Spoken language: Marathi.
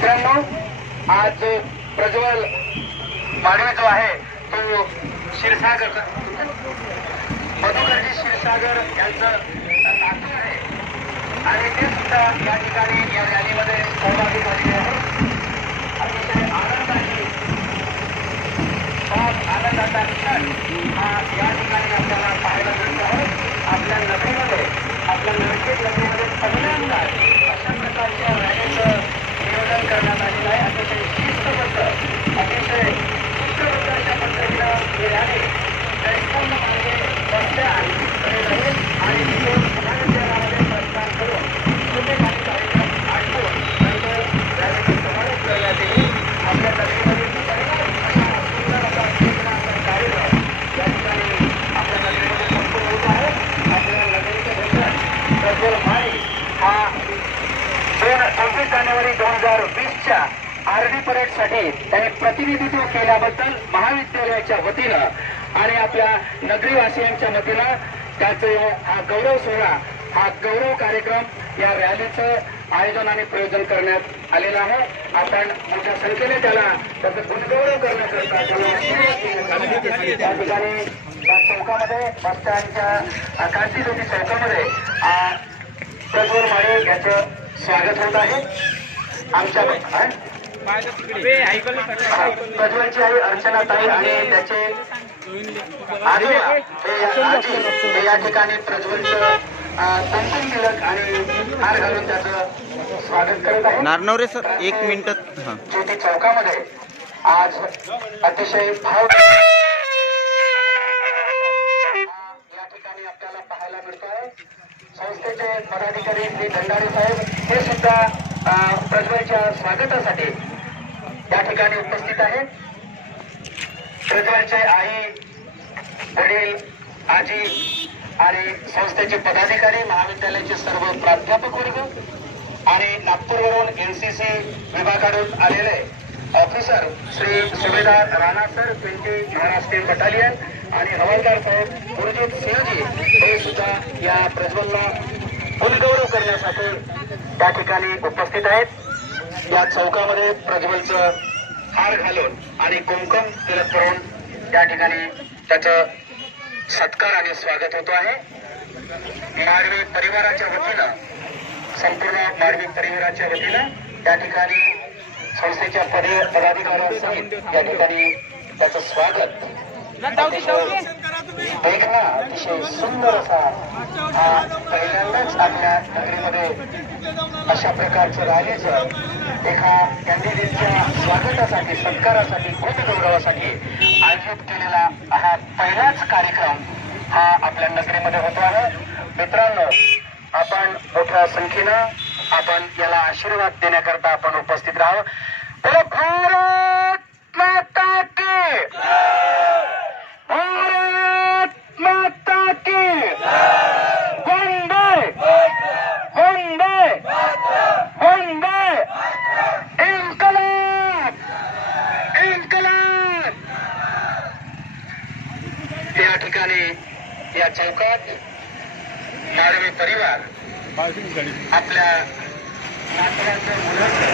मित्रांनो, आज जो प्रज्वल माडवे जो आहे तो क्षीरसागर मधुकरजी क्षीरसागर यांचं नातू आहे आणि ते सुद्धा या ठिकाणी या रॅलीमध्ये सहभागी झालेले आहेत. अतिशय आनंदाचा क्षण हा या ठिकाणी आपल्याला पाहायला मिळतो आहे. आपल्या नगरीमध्ये आपल्या नगरीमध्ये पहिल्यांदा अशा प्रकारच्या रॅलीचं नियोजन करण्यात आलेलं आहे. अतिशय शिस्तबद्ध अतिशय शिस्तबद्ध अशा पद्धतीनं हे रॅली संपूर्ण मार्गे रस्त्याकडे राहील आणि तिथे महाविद्यालयामध्ये प्रस्थान करून कुठे काही कार्यक्रम आटपून नंतर रॅलीचा समारोप करण्यात येईल. आपल्या नगरीमध्ये सुंदर असा कार्यक्रम या ठिकाणी आपल्या नगरीमध्ये संपूर्ण होत आहे. आपल्या नगरीचे भूषण प्रज्वल माळी हा 26 जानेवारी 2020च्या आरडी परेडसाठी त्यांनी प्रतिनिधित्व केल्याबद्दल महाविद्यालयाच्या वतीनं आणि आपल्या नगरीवासियांच्या वतीनं त्याचे हा गौरव सोहळा हा गौरव कार्यक्रम या रॅलीचं आयोजन आणि प्रयोजन करण्यात आलेलं आहे. आपण मोठ्या संख्येने त्याला त्याचं गुणगौरव करण्याकरता त्या ठिकाणी चौकामध्ये बसस्टँडच्या क्रांतीज्योती चौकामध्ये प्रज्वल माळे याचं स्वागत होत आहे. आमच्या प्रज्वलची आई अर्चना ताई आणि त्याचे आजोबा हे या ठिकाणी प्रज्वलचं कुंकुम तिलक आणि हार घालून त्याचं स्वागत करत आहे. Narnaware sir 1 minute. ज्योती चौकामध्ये आज अतिशय भाव या ठिकाणी आपल्याला पाहायला मिळतो आहे. संस्थेचे पदाधिकारी श्री भंडारे साहेब हे सुद्धा प्रज्वलच्या स्वागतासाठी या ठिकाणी उपस्थित आहेत. प्रज्वलचे आई वडील आजी आणि संस्थेचे पदाधिकारी महाविद्यालयाचे सर्व प्राध्यापक वर्ग आणि नागपूरवरून एनसीसी विभागाकडून आलेले ऑफिसर श्री सुभेदार राणा सर 20 महाराष्ट्रीयन बटालियन आणि हवालदार साहेब गुरुजीत सिंहजी हे सुद्धा या प्रज्वलला गुणगौरव करण्यासाठी त्या ठिकाणी उपस्थित आहेत. या चौकामध्ये प्रज्वलचं हार घालून आणि कुंकुम तिलक करून त्या ठिकाणी त्याचं सत्कार आणि स्वागत होतो आहे. माडवी परिवाराच्या वतीनं संपूर्ण माडवी परिवाराच्या वतीनं त्या ठिकाणी संस्थेच्या पदाधिकाऱ्यांसहित या ठिकाणी त्याचं स्वागत देखना अतिशय सुंदर असा हा पहिल्यांदाच आपल्या नगरीमध्ये अशा प्रकारचं रॅलीचं एका कॅन्डिडेटच्या स्वागतासाठी सत्कारासाठी गुणगौरवासाठी आयोजित केलेला हा पहिलाच कार्यक्रम हा आपल्या नगरीमध्ये होतो आहे. मित्रांनो, आपण मोठ्या संख्येनं आपण याला आशीर्वाद देण्याकरता आपण उपस्थित राहावं. भारत माता की भारत माता की वंदे वंदे वंदे इन्कलाब इन्कलाब. या ठिकाणी या चौकात माडवी परिवार आपल्या नातवांच्या मुलांचं